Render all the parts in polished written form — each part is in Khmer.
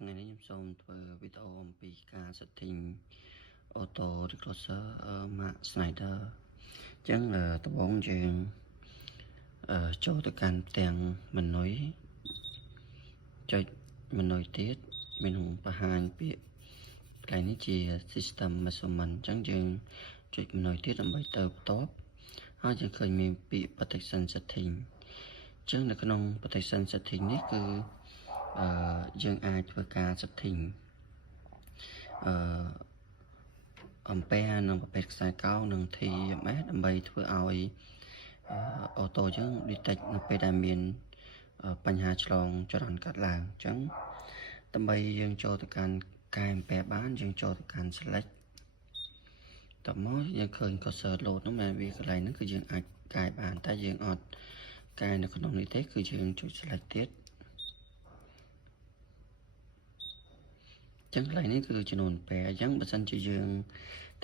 ថ្ងៃនេះខ្ញុំសូមធ្វើវីដេអូអំពីការ setting auto recloser Mark Snyder អញ្ចឹងដំបូងយើងចូលទៅកាន់ផ្ទាំង menu ចុច menu ទៀតមានបង្ហាញពាក្យកន្លែងនេះជា system measurement អញ្ចឹងយើងចុច menu ទៀតដើម្បីទៅបន្ទាប់ហើយយើងឃើញមានពាក្យ protection setting អញ្ចឹងនៅក្នុង protection setting នេះគឺយើងអាចធ្វើការ setting អំពែនិងប្រភេទខ្សែកោងនិង TMS ដើម្បីធ្វើឲ្យអូតូយើង detect នៅពេលដែលមានបញ្ហាឆ្លងចរន្តកាត់ឡើងអញ្ចឹងដើម្បីយើងចូលទៅកាន់កែអំពែបានយើងចូលទៅកាន់ select តមកយើងឃើញ cursor load នោះមែនវាកន្លែងហ្នឹងគឺយើងអាចកែបានតែយើងអត់កែនៅក្នុងនេះទេគឺយើងចុច select ទៀតចឹងកន្លែងនេះគឺចំនួនពែអញ្ចឹងបើសិនជាយើង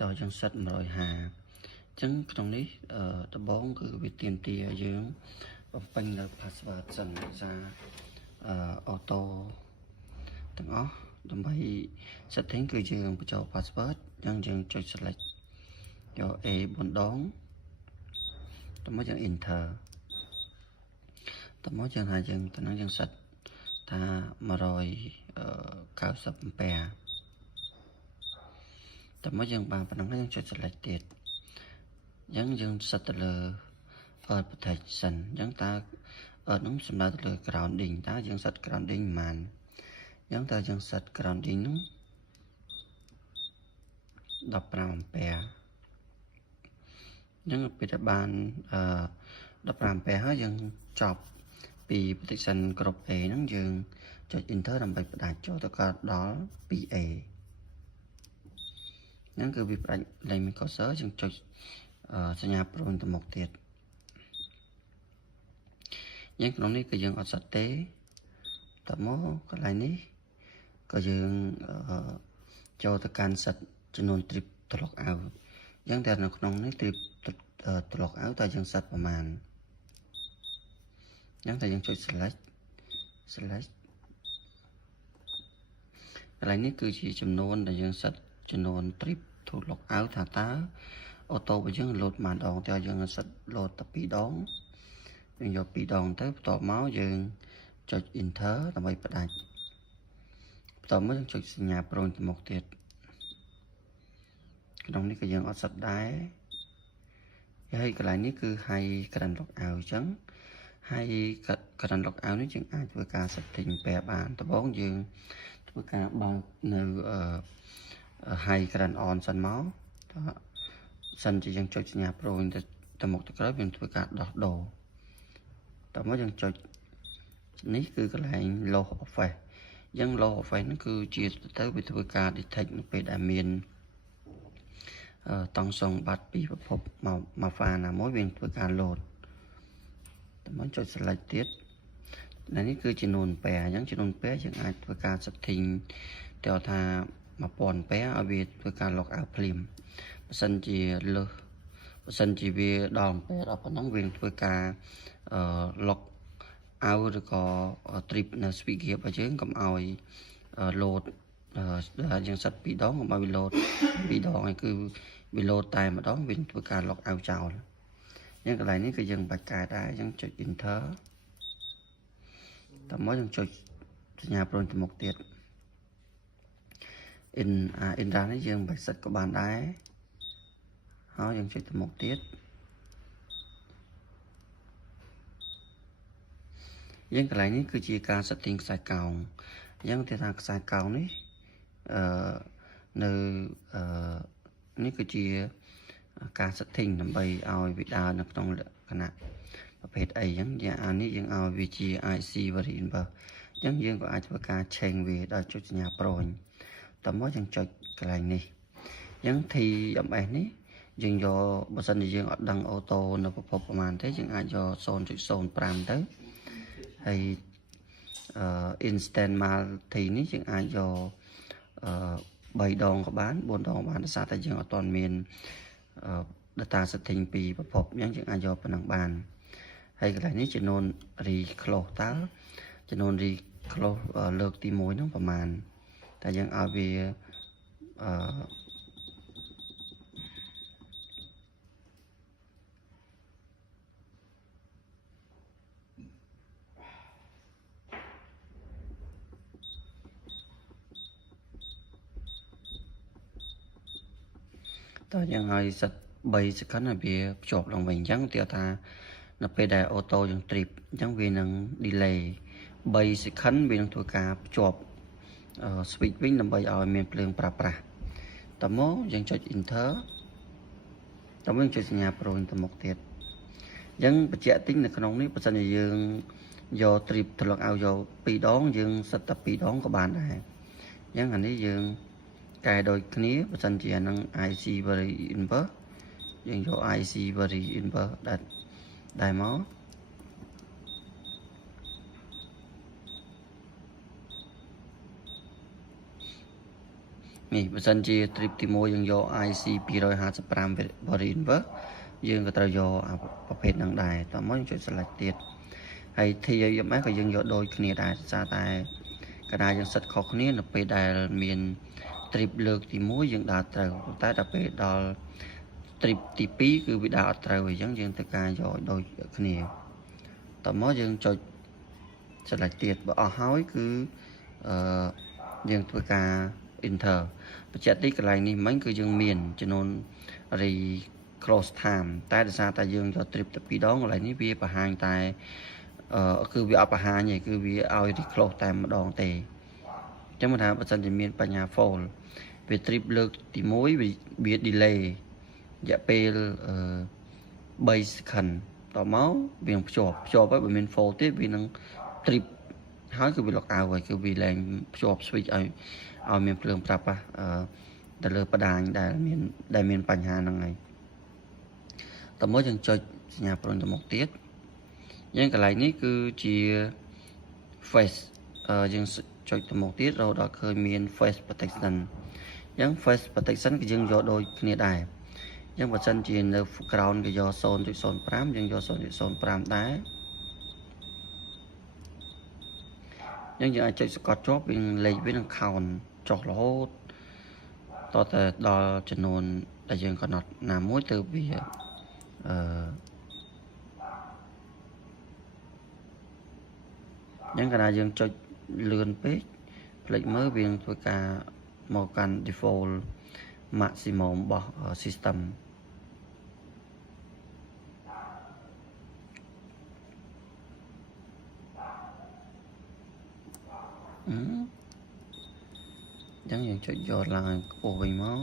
តើយើងសិត150អញ្ចឹងក្នុងនេះដំបូងគឺវាទាមទារយើងបំពេញនៅ password សិនសារauto ទាំងអស់ដើម្បី setting គឺយើងបញ្ចូល password អញ្ចឹងយើងចុច select យក A 4ដងតមកយើង enter តមកយើងថាយើងតំណយើងសិតថា190អំពែតមកយើងបានប៉ុណ្ណឹងយើងចុច select ទៀតអញ្ចឹងយើងសិតទៅលើ earth protection អញ្ចឹងតើ earth នោះសំដៅទៅលើ grounding តើយើងសិត grounding ប៉ុន្មានអញ្ចឹងតើយើងសិត grounding នោះ15អំពែអញ្ចឹងពេលដែលបាន15អំពែហើយយើងចប់ពី protection គ្រប់ A ហ្នឹងយើងចុច enter ដើម្បីផ្ដាច់ចូលទៅដល់ 2A ហ្នឹងគឺវាផ្ដាច់លេខ cursor យើងចុចសញ្ញាព្រួយទៅមុខទៀតយ៉ាងក្នុងនេះគឺយើងអត់សិតទេតមកកន្លែងនេះក៏យើងចូលទៅកាន់សិតចំនួន trip ត្រឡុកអៅយ៉ាងតែនៅក្នុងនេះ trip ត្រឡុកអៅតើយើងសិតប្រមាណយ៉ាងតែយើងចុច select កន្លែងនេះគឺជាចំនួនដែលយើងសិតចំនួន trip ត្រឡុកអៅថាតើអូតូរបស់យើង load ប៉ុន្មានដងតើយើងសិត load តែ2ដងយើងយក2ដងទៅបន្ទាប់មកយើងចុច enter ដើម្បីផ្ដាច់បន្ទាប់មកយើងចុចសញ្ញាប្រូនទៅមុខទៀតក្នុងនេះក៏យើងអត់សិតដែរហើយកន្លែងនេះគឺ high current lock out អញ្ចឹង high current lock out នេះយើងអាចធ្វើការ setting ពែបានដំបូងយើងធ្វើការបើកនៅhigh current on សិនមកសិនជាយើងចុចសញ្ញាប្រូនទៅមុខទៅក្រោយយើងធ្វើការដោះដូរតមកយើងចុចនេះគឺកន្លែង low office អញ្ចឹង low office ហ្នឹងគឺជាទៅវាធ្វើការ detect នៅពេលដែលមានតង់សងបាត់ពីប្រភពមកហ្វាណាមួយវាធ្វើការ load តមកចុច select ទៀតនេះគឺចំនួនពែអញ្ចឹងចំនួនពែយើងអាចធ្វើការ setting ទៅថា1000ពែឲ្យវាធ្វើការ lock out ភ្លាមបើសិនជាលើសបើសិនជាវាដល់អំពែដល់ប៉ុណ្ណឹងវាធ្វើការlock out ឬក៏ trip នៅ switch gear របស់យើងកុំឲ្យ load ដែលយើងសិត2ដងកុំឲ្យវា load 2ដងហើយគឺវា load តែម្ដងវាធ្វើការ lock out ចោលអញ្ចឹងកន្លែងនេះគឺយើងបាច់កែដែរយើងចុច enter តមកយើងចុចសញ្ញាប្រូនទៅមុខទៀត intra នេះយើងបាច់សិតក៏បានដែរហើយយើងចុចទៅមុខទៀតយើងកន្លែងនេះគឺជាការ setting ខ្សែកោងអញ្ចឹងគេថាខ្សែកោងនេះនៅនេះគឺជាការ setting ដើម្បីឲ្យវាដើរនៅក្នុងលក្ខណៈប្រភេទអីអញ្ចឹងអានេះយើងឲ្យវាជា IC variant បើអញ្ចឹងយើងក៏អាចធ្វើការ change វាដោយចុចសញ្ញាប្រូនតមកយើងចុចកន្លែងនេះអញ្ចឹង TMS នេះយើងយកបើសិនជាយើងអត់ដឹងអូតូនៅប្រភពប្រហែលទេយើងអាចយក 0.05 ទៅហើយinstant multi នេះយើងអាចយក3ដងក៏បាន4ដងបានដោយសារតែយើងអត់ទាន់មានdata setting ពីប្រភពអញ្ចឹងយើងអាចយកប៉ុណ្ណឹងបានហើយកន្លែងនេះចំនួន reclose តើ ចំនួន reclose លើកទី1ហ្នឹងប្រមាណតែយើងឲ្យវាតើយើងឲ្យសិត3 second ឲ្យវាភ្ជាប់ឡើងវិញអញ្ចឹងទាល់ថានៅពេលដែលអូតូយើង trip អញ្ចឹងវានឹង delay 3 second វានឹងធ្វើការភ្ជាប់switch វិញដើម្បីឲ្យមានភ្លើងប្រើប្រាស់តមកយើងចុច enter តមកយើងចុចសញ្ញាប្រូនទៅមុខទៀតអញ្ចឹងបញ្ជាក់តិចនៅក្នុងនេះបើសិនជាយើងយក trip ត្រឡប់ឲ្យយក2ដងយើងសិតតែ2ដងក៏បានដែរអញ្ចឹងអានេះយើងកែដូចគ្នាបើសិនជានឹង IC Very Inverse យើងយក IC Very Inverse ដែរមកនេះបើសិនជា trip ទី1យើងយក IC 255 Very Inverse យើងក៏ត្រូវយកប្រភេទហ្នឹងដែរតោះមកយើងចុច select ទៀតហើយ TIMS ក៏យើងយកដូចគ្នាដែរសារតែកាលណាយើងសិតខុសគ្នានៅពេលដែលមាន trip លើកទី1យើងដើរត្រូវតែដល់ពេលដល់ trip ទី2គឺវាដើរអត់ត្រូវអញ្ចឹងយើងត្រូវការយកដូចគ្នាតមកយើងចុច select ទៀតបើអស់ហើយគឺយើងធ្វើការ enter បញ្ជាក់តិចកន្លែងនេះមិញគឺយើងមានចំនួន reclose time តែដោយសារតែយើងយក trip ទៅ2ដងកន្លែងនេះវាបង្ហាញតែគឺវាអត់បង្ហាញទេគឺវាឲ្យ reclose តែម្ដងទេអញ្ចឹងមិនថាបើសិនជាមានបញ្ហា fault វា trip លើកទី1វា delay រយៈពេល3 second តមកវាភ្ជាប់ហើយបើមាន fault ទៀតវានឹង trip ហើយគឺវា lock out ហើយគឺវាឡើងភ្ជាប់ switch ឲ្យមានភ្លើងប្រាប់ទៅលើបដាញដែលមានបញ្ហាហ្នឹងហើយតមកយើងចុចសញ្ញាប្រូនទៅមុខទៀតយើងកន្លែងនេះគឺជា face យើងចុចទៅមុខទៀតរហូតដល់ឃើញមាន face protection អញ្ចឹង face protection គឺយើងយកដូចគ្នាដែរអញ្ចឹងបើសិនជានៅ ground គេយក 0.05 យើងយក 0.05 ដែរយើងអាចចុចសង្កត់ជាប់វាលេខវានឹង count ចុះរហូតតតែដល់ចំនួនដែលយើងកំណត់ណាមួយទៅវាអញ្ចឹងកាលណាយើងចុចលឿនពេកផ្លេចមើលវានឹងធ្វើការមកកាន់ default maximum របស់ system អញ្ចឹងយើងចុចយកឡើងខ្ពស់វិញមក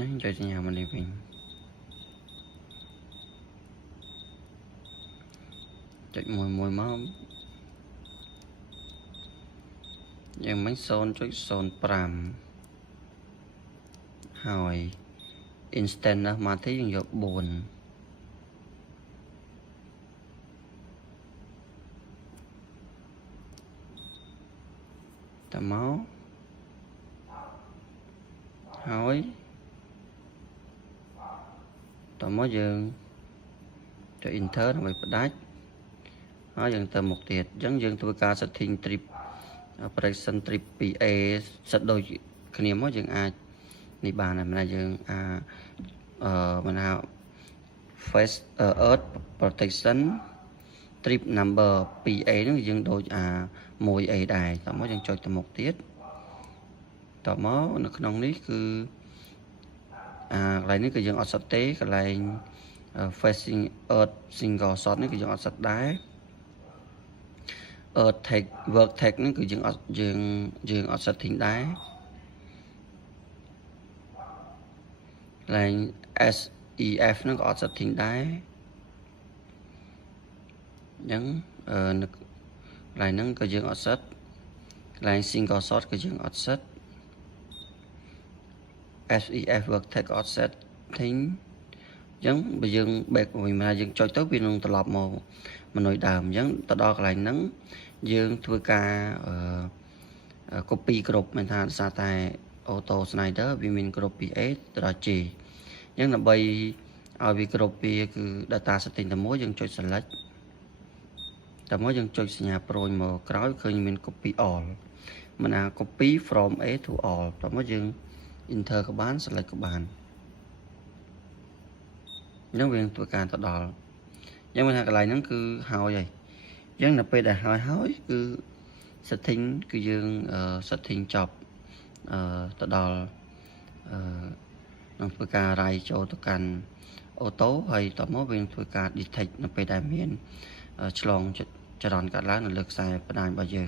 នេះចុចសញ្ញាមកនេះវិញចុចមួយមកយ៉ាងមិន 0.05 ហើយ instant ណាស់មកទេយើងយក4តមកហើយតមកយើងចុច enter ដើម្បីផ្ដាច់ហើយយើងទៅមុខទៀតអញ្ចឹងយើងធ្វើការ setting trip operation trip 2A សិតដូចគ្នាមកយើងអាចនេះបានហើយមិនថាយើងមិនថា face earth protection trip number 2A ហ្នឹងយើងដូច1A ដែរតមកយើងចុចទៅមុខទៀតតមកនៅក្នុងនេះគឺកន្លែងនេះគឺយើងអត់សិតទេកន្លែង facing earth single shot នេះគឺយើងអត់សិតដែរ tag work tag ហ្នឹងគឺយើងអត់ setting ដែរកន្លែង SEF ហ្នឹងក៏អត់ setting ដែរអញ្ចឹងនៅកន្លែងហ្នឹងក៏យើងអត់ set កន្លែង single shot ក៏យើងអត់ set SEF work tag ក៏អត់ setting chẳng bây giờ bẹt của mình mà dân cho tới viên nông tập lọc một mà nồi đàm chẳng ta đo lại nắng dương thưa ca copy group mình than xa tại auto slider vì mình group PS đó chỉ nhưng là bay ở vì group cứ data setting tầm mối dân cho select tầm mối dân cho nhà pro mà cái khơi mình copy all mình copy from A to all tầm mối dân enter các bạn select các bạn nhân viên tụi càng tọt đỏ nhưng mà cái này nó cứ hao vậy nhưng là bây giờ hỏi cứ setting cứ dương setting chọc tọt đỏ nó tụi càng rai cho tụi càng ô tô hay tọt mối viên tụi càng detect nó bây giờ miền chlong cho đòn cả lá nó lực xài bên bao giờ